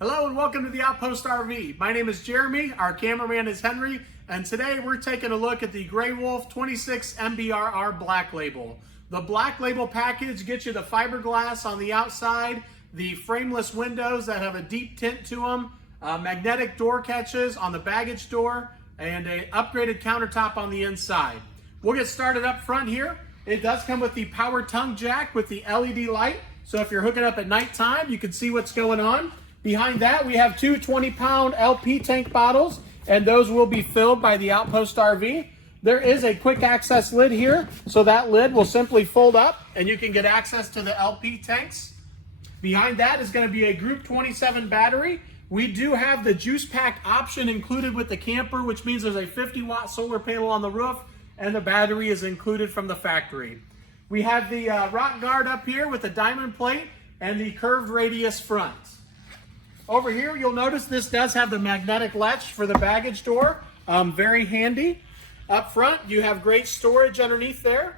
Hello and welcome to the Outpost RV. My name is Jeremy, our cameraman is Henry, and today we're taking a look at the Gray Wolf 26 MBRR Black Label. The Black Label package gets you the fiberglass on the outside, the frameless windows that have a deep tint to them, magnetic door catches on the baggage door, and an upgraded countertop on the inside. We'll get started up front here. It does come with the power tongue jack with the LED light, so if you're hooking up at nighttime, you can see what's going on. Behind that, we have two 20-pound LP tank bottles, and those will be filled by the Outpost RV. There is a quick access lid here, so that lid will simply fold up, and you can get access to the LP tanks. Behind that is going to be a Group 27 battery. We do have the juice pack option included with the camper, which means there's a 50-watt solar panel on the roof, and the battery is included from the factory. We have the rock guard up here with the diamond plate and the curved radius front. Over here, you'll notice this does have the magnetic latch for the baggage door. Very handy. Up front, you have great storage underneath there.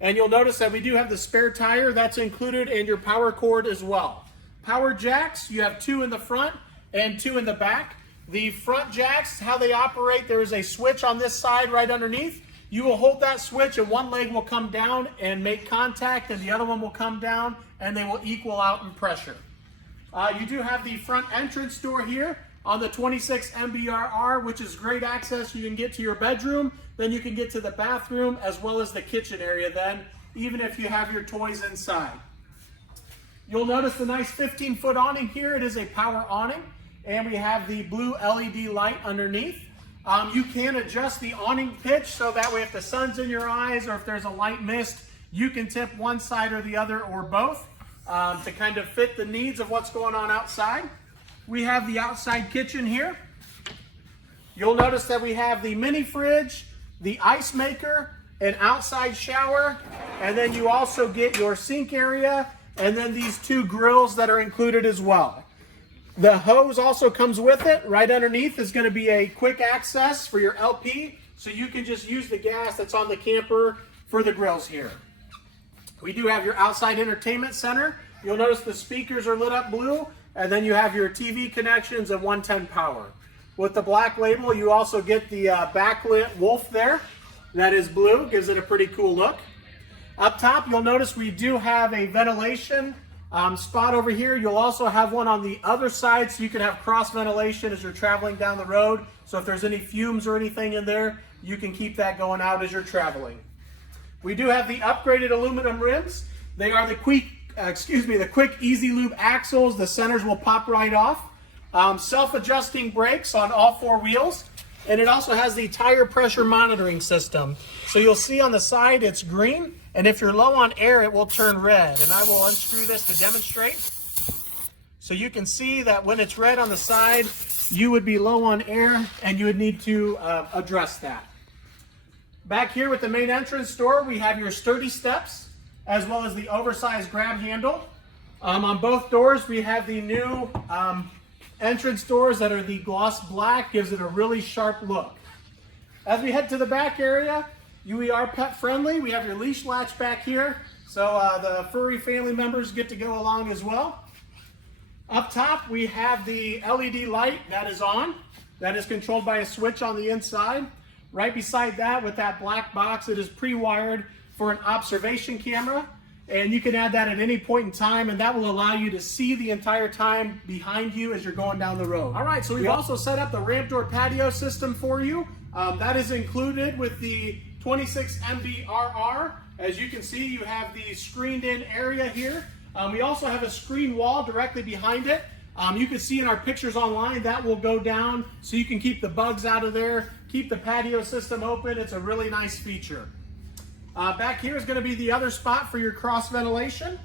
And you'll notice that we do have the spare tire that's included in your power cord as well. Power jacks, you have two in the front and two in the back. The front jacks, how they operate, there is a switch on this side right underneath. You will hold that switch and one leg will come down and make contact and the other one will come down and they will equal out in pressure. You do have the front entrance door here on the 26 MBRR, which is great access. You can get to your bedroom, then you can get to the bathroom as well as the kitchen area then, even if you have your toys inside. You'll notice the nice 15-foot awning here. It is a power awning, and we have the blue LED light underneath. You can adjust the awning pitch so that way if the sun's in your eyes or if there's a light mist, you can tip one side or the other or both. To kind of fit the needs of what's going on outside. We have the outside kitchen here. You'll notice that we have the mini fridge, the ice maker, an outside shower, and then you also get your sink area, and then these two grills that are included as well. The hose also comes with it. Right underneath is going to be a quick access for your LP, so you can just use the gas that's on the camper for the grills here. We do have your outside entertainment center. You'll notice the speakers are lit up blue, and then you have your TV connections and 110 power. With the Black Label, you also get the backlit wolf there. That is blue, gives it a pretty cool look. Up top, you'll notice we do have a ventilation spot over here. You'll also have one on the other side, so you can have cross ventilation as you're traveling down the road. So if there's any fumes or anything in there, you can keep that going out as you're traveling. We do have the upgraded aluminum rims. They are the quick easy lube axles. The centers will pop right off. Self-adjusting brakes on all four wheels. And it also has the tire pressure monitoring system. So you'll see on the side it's green, and if you're low on air, it will turn red. And I will unscrew this to demonstrate. So you can see that when it's red on the side, you would be low on air and you would need to address that. Back here with the main entrance door, we have your sturdy steps, as well as the oversized grab handle. On both doors, we have the new entrance doors that are the gloss black, gives it a really sharp look. As we head to the back area, we are pet friendly. We have your leash latch back here, so the furry family members get to go along as well. Up top, we have the LED light that is on. That is controlled by a switch on the inside. Right beside that, with that black box, it is pre-wired for an observation camera, and you can add that at any point in time, and that will allow you to see the entire time behind you as you're going down the road. All right, so we've also set up the ramp door patio system for you. That is included with the 26 MBRR. As you can see, you have the screened-in area here. We also have a screen wall directly behind it. You can see in our pictures online that will go down so you can keep the bugs out of there, keep the patio system open. It's a really nice feature. Back here is going to be the other spot for your cross ventilation.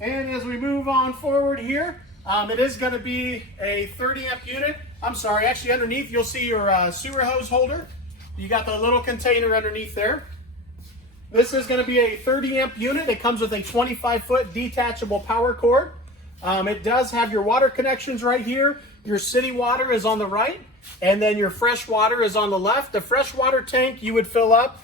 And as we move on forward here, it is going to be a 30 amp unit. I'm sorry, actually underneath you'll see your sewer hose holder. You got the little container underneath there. This is going to be a 30 amp unit. It comes with a 25-foot detachable power cord. It does have your water connections right here. Your city water is on the right, and then your fresh water is on the left. The fresh water tank you would fill up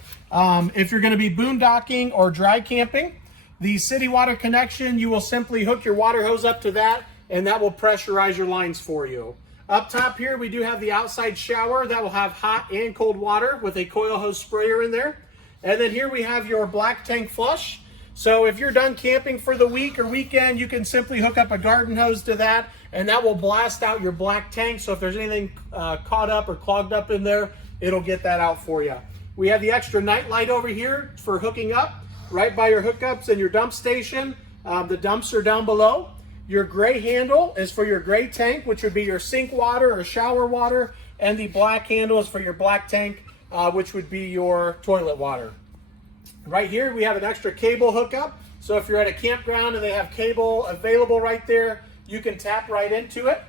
if you're going to be boondocking or dry camping. The city water connection, you will simply hook your water hose up to that and that will pressurize your lines for you. Up top here, we do have the outside shower that will have hot and cold water with a coil hose sprayer in there. And then here we have your black tank flush. So if you're done camping for the week or weekend, you can simply hook up a garden hose to that, and that will blast out your black tank. So if there's anything caught up or clogged up in there, it'll get that out for you. We have the extra night light over here for hooking up right by your hookups and your dump station. The dumps are down below. Your gray handle is for your gray tank, which would be your sink water or shower water, and the black handle is for your black tank, which would be your toilet water. Right here, we have an extra cable hookup. So if you're at a campground and they have cable available right there, you can tap right into it.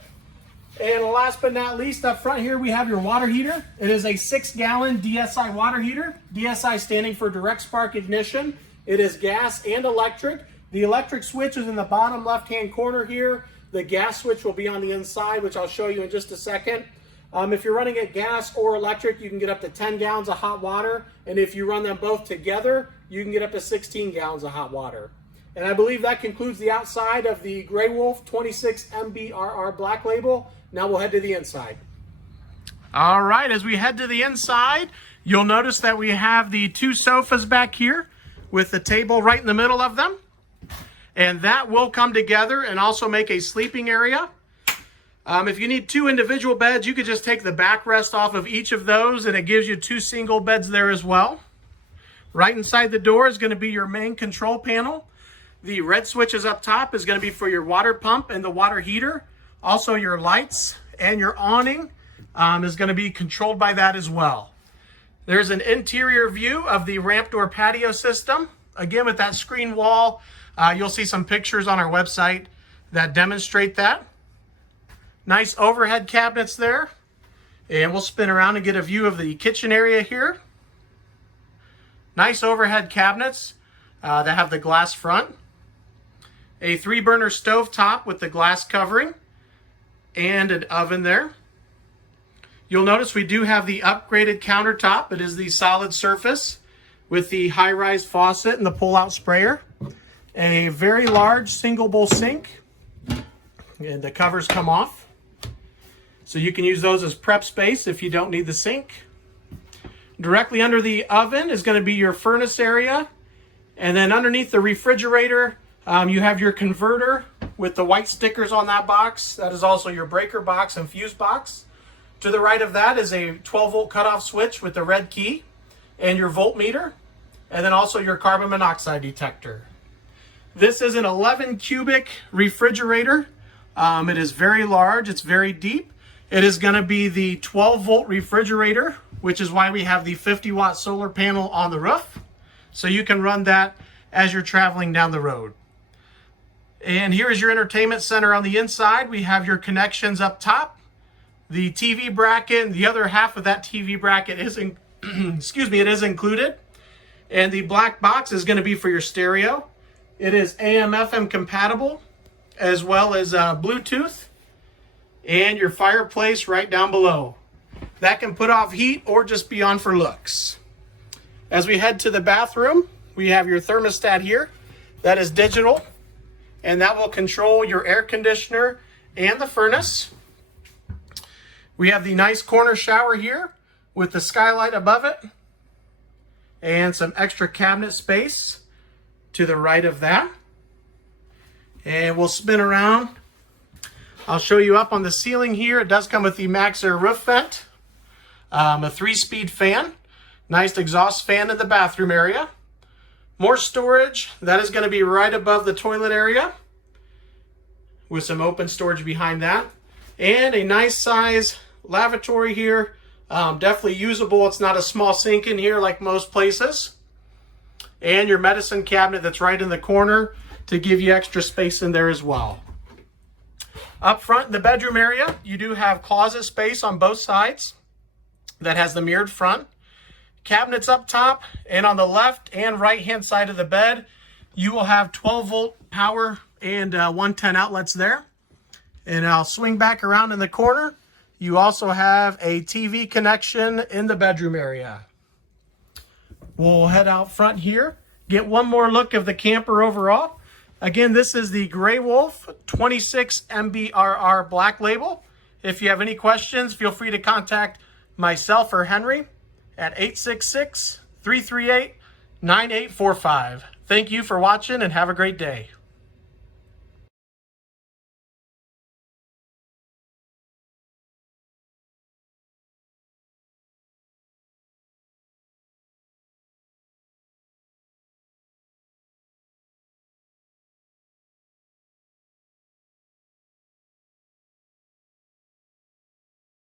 And last but not least, up front here, we have your water heater. It is a 6-gallon DSI water heater. DSI standing for direct spark ignition. It is gas and electric. The electric switch is in the bottom left-hand corner here. The gas switch will be on the inside, which I'll show you in just a second. If you're running it gas or electric, you can get up to 10 gallons of hot water. And if you run them both together, you can get up to 16 gallons of hot water. And I believe that concludes the outside of the Grey Wolf 26 MBRR Black Label. Now we'll head to the inside. All right, as we head to the inside, you'll notice that we have the 2 sofas back here with the table right in the middle of them. And that will come together and also make a sleeping area. If you need 2 individual beds, you could just take the backrest off of each of those, and it gives you 2 single beds there as well. Right inside the door is going to be your main control panel. The red switches up top is going to be for your water pump and the water heater. Also your lights and your awning is going to be controlled by that as well. There's an interior view of the ramp door patio system. Again, with that screen wall, you'll see some pictures on our website that demonstrate that. Nice overhead cabinets there. And we'll spin around and get a view of the kitchen area here. Nice overhead cabinets that have the glass front. A 3-burner stove top with the glass covering and an oven there. You'll notice we do have the upgraded countertop. It is the solid surface with the high-rise faucet and the pull-out sprayer. A very large single bowl sink, and the covers come off. So you can use those as prep space if you don't need the sink. Directly under the oven is going to be your furnace area. And then underneath the refrigerator, you have your converter with the white stickers on that box. That is also your breaker box and fuse box. To the right of that is a 12-volt cutoff switch with the red key and your voltmeter, and then also your carbon monoxide detector. This is an 11 cubic refrigerator. It is very large. It's very deep. It is going to be the 12-volt refrigerator, which is why we have the 50-watt solar panel on the roof. So you can run that as you're traveling down the road. And here is your entertainment center on the inside. We have your connections up top. The TV bracket, and the other half of that TV bracket is, it is included. And the black box is going to be for your stereo. It is AM/FM compatible, as well as Bluetooth. And your fireplace right down below. That can put off heat or just be on for looks. As we head to the bathroom, we have your thermostat here. That is digital, and that will control your air conditioner and the furnace. We have the nice corner shower here with the skylight above it and some extra cabinet space to the right of that. And we'll spin around. I'll show you up on the ceiling here. It does come with the Max Air roof vent, a 3-speed fan, nice exhaust fan in the bathroom area. More storage. That is going to be right above the toilet area with some open storage behind that. And a nice size lavatory here. Definitely usable. It's not a small sink in here like most places. And your medicine cabinet that's right in the corner to give you extra space in there as well. Up front in the bedroom area, you do have closet space on both sides that has the mirrored front. Cabinets up top, and on the left and right hand side of the bed, you will have 12-volt power and 110 outlets there. And I'll swing back around in the corner. You also have a TV connection in the bedroom area. We'll head out front here, get one more look of the camper overall. Again, this is the Gray Wolf 26 MBRR Black Label. If you have any questions, feel free to contact myself or Henry at 866-338-9845. Thank you for watching and have a great day.